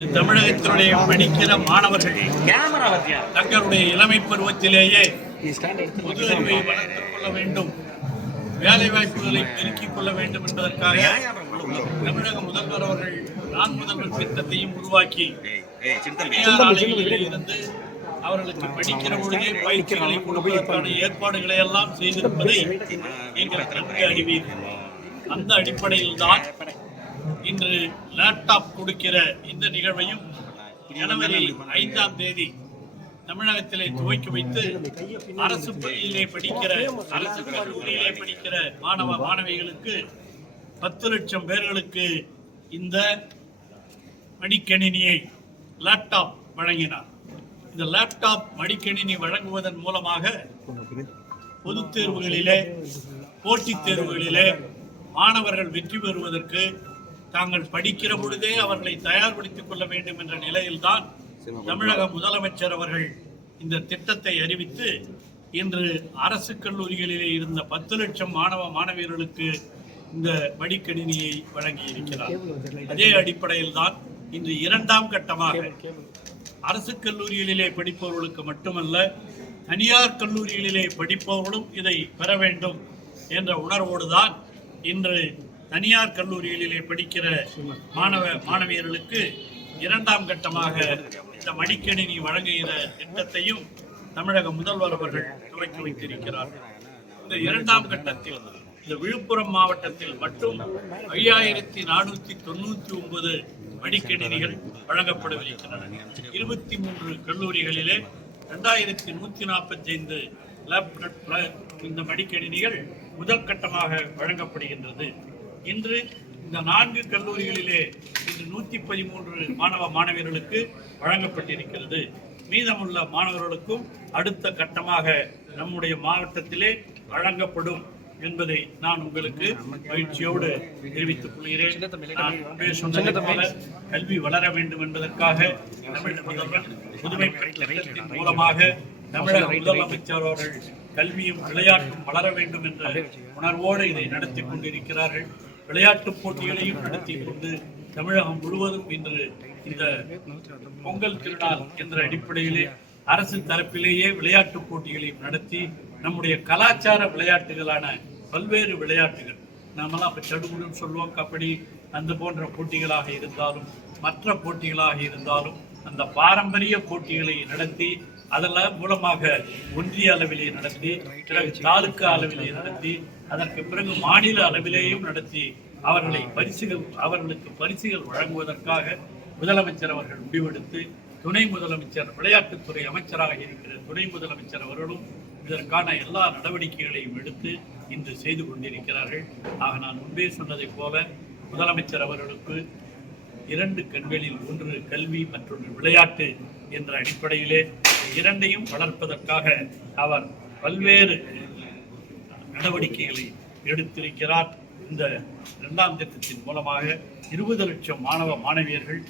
தமிழகத்தினுடைய படிக்கிற மாணவர்கள் தங்களுடைய இளமை பருவத்திலேயே பொது அறிவை வளர்த்துக் கொள்ள வேண்டும், வேலை வாய்ப்புகளை பெருக்கிக் கொள்ள வேண்டும் என்பதற்காக தமிழக முதல்வர் அவர்கள் நான் முதல்வர் திட்டத்தையும் உருவாக்கி தனியார் ஆலைகளில் இருந்து அவர்களுக்கு படிக்கிற பொழுதே பயிற்சிகளை கொடுப்பதற்கான ஏற்பாடுகளை எல்லாம் செய்திருப்பதை நீங்கள் நன்கு அறிவீர்கள். அந்த அடிப்படையில் தான் இன்று லேப்டாப் கொடுக்கிற இந்த நிகழ்வையும் ஜனவரி 5ஆம் தேதி தமிழகத்திலே துவக்கி வைத்து அரசு பள்ளியிலே படிக்கிற அரசு கல்லூரியிலே படிக்கிற மாணவ மாணவிகளுக்கு 10 லட்சம் பேர்களுக்கு இந்த மடிக்கணினியை லேப்டாப் வழங்கினார். இந்த லேப்டாப் மடிக்கணினி வழங்குவதன் மூலமாக பொதுத் தேர்வுகளிலே போட்டித் தேர்வுகளிலே மாணவர்கள் வெற்றி பெறுவதற்கு தாங்கள் படிக்கிற பொழுதே அவர்களை தயார்படுத்திக் கொள்ள வேண்டும் என்ற நிலையில்தான் தமிழக முதலமைச்சர் அவர்கள் இந்த திட்டத்தை அறிவித்து இன்று அரசு கல்லூரிகளிலே இருந்த 10 லட்சம் மாணவ மாணவியர்களுக்கு இந்த மடிக்கணினியை வழங்கி இருக்கிறார். அதே அடிப்படையில் தான் இன்று 2ஆம் கட்டமாக அரசு கல்லூரிகளிலே படிப்பவர்களுக்கு மட்டுமல்ல, தனியார் கல்லூரிகளிலே படிப்பவர்களும் இதை பெற வேண்டும் என்ற உணர்வோடு தான் இன்று தனியார் கல்லூரிகளிலே படிக்கிற மாணவ மாணவியர்களுக்கு 2ஆம் கட்டமாக இந்த மடிக்கணினி வழங்குகிற திட்டத்தையும் தமிழக முதல்வர் அவர்கள் துவக்கி வைத்திருக்கிறார். இந்த 2ஆம் கட்டத்தில் இந்த விழுப்புரம் மாவட்டத்தில் மட்டும் 5499 மடிக்கணினிகள் வழங்கப்படவிருக்கின்றன. 23 கல்லூரிகளிலே 2145 லேப்டாப் இந்த மடிக்கணினிகள் முதல் கட்டமாக வழங்கப்படுகின்றது. இன்று இந்த 4 கல்லூரிகளிலே இன்று 113 மாணவ மாணவியர்களுக்கு வழங்கப்பட்டிருக்கிறது. மீதமுள்ள மாணவர்களுக்கும் அடுத்த கட்டமாக நம்முடைய மாவட்டத்திலே வழங்கப்படும் என்பதை நான் உங்களுக்கு மகிழ்ச்சியோடு தெரிவித்துக் கொள்கிறேன். நான் சொன்னது போல கல்வி வளர வேண்டும் என்பதற்காக தமிழக முதல்வர் புதுமை திட்டத்தின் மூலமாக தமிழக முதலமைச்சர் அவர்கள் கல்வியும் விளையாட்டும் வளர வேண்டும் என்ற உணர்வோடு இதை நடத்தி கொண்டிருக்கிறார்கள். விளையாட்டுப் போட்டிகளையும் நடத்தி கொண்டு தமிழகம் முழுவதும் இன்று இந்த பொங்கல் திருநாள் என்ற அடிப்படையிலே அரசு தரப்பிலேயே விளையாட்டுப் போட்டிகளையும் நடத்தி நம்முடைய கலாச்சார விளையாட்டுகளான பல்வேறு விளையாட்டுகள் நாமெல்லாம் இப்போ சடுகுடுன்னு சொல்லுவோம், கபடி அந்த போன்ற போட்டிகளாக இருந்தாலும் மற்ற போட்டிகளாக இருந்தாலும் அந்த பாரம்பரிய போட்டிகளை நடத்தி அதெல்லாம் மூலமாக ஒன்றிய அளவிலே நடத்தி பிறகு தாலுக்கா அளவிலே நடத்தி அதற்கு பிறகு மாநில அளவிலேயும் நடத்தி அவர்களுக்கு பரிசுகள் வழங்குவதற்காக முதலமைச்சர் அவர்கள் முடிவெடுத்து துணை முதலமைச்சர் விளையாட்டுத்துறை அமைச்சராக இருக்கிற துணை முதலமைச்சர் அவர்களும் இதற்கான எல்லா நடவடிக்கைகளையும் எடுத்து இன்று செய்து கொண்டிருக்கிறார்கள். ஆக நான் முன்பே சொன்னதைப் போல முதலமைச்சர் அவர்களுக்கு 2 கண்களில் ஒன்று கல்வி மற்றொன்று விளையாட்டு என்ற அடிப்படையிலே இரண்டையும் வளர்ப்பதற்காக அவர் பல்வேறு நடவடிக்கைகளை எடுத்திருக்கிறார். இந்த 2ஆம் திட்டத்தின் மூலமாக 20 லட்சம் மாணவ மாணவியர்கள்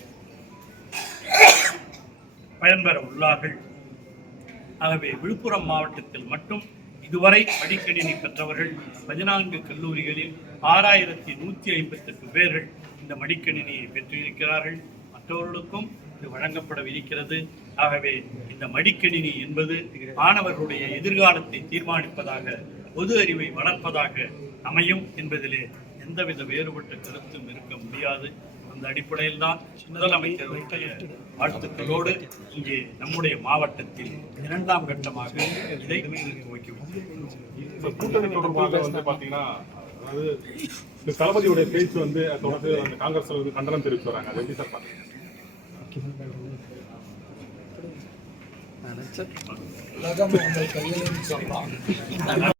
பயன்பெற உள்ளார்கள். ஆகவே விழுப்புரம் மாவட்டத்தில் மட்டும் இதுவரை மடிக்கணினி பெற்றவர்கள் 14 கல்லூரிகளில் 6158 பேர்கள் இந்த மடிக்கணினியை பெற்றிருக்கிறார்கள். மற்றவர்களுக்கும் இது வழங்கப்படவிருக்கிறது. ஆகவே இந்த மடிக்கணினி என்பது மாணவர்களுடைய எதிர்காலத்தை தீர்மானிப்பதாக, பொது அறிவை வளர்ப்பதாக அமையும் என்பதிலே எந்தவித வேறுபட்ட கருத்தும் இருக்க முடியாது. அந்த அடிப்படையில் தான் முதலமைச்சருடைய வாழ்த்துக்களோடு இங்கே நம்முடைய மாவட்டத்தில் 2ஆம் கட்டமாக இதை துவக்கி கூட்டணி தொடர்பாக பாத்தீங்கன்னா, அதாவது தளபதியுடைய பேச்சு தொடர்ந்து அந்த காங்கிரஸ் கண்டனம் தெரிவித்து வராங்க. அது எப்படி சார் பாத்தீங்க?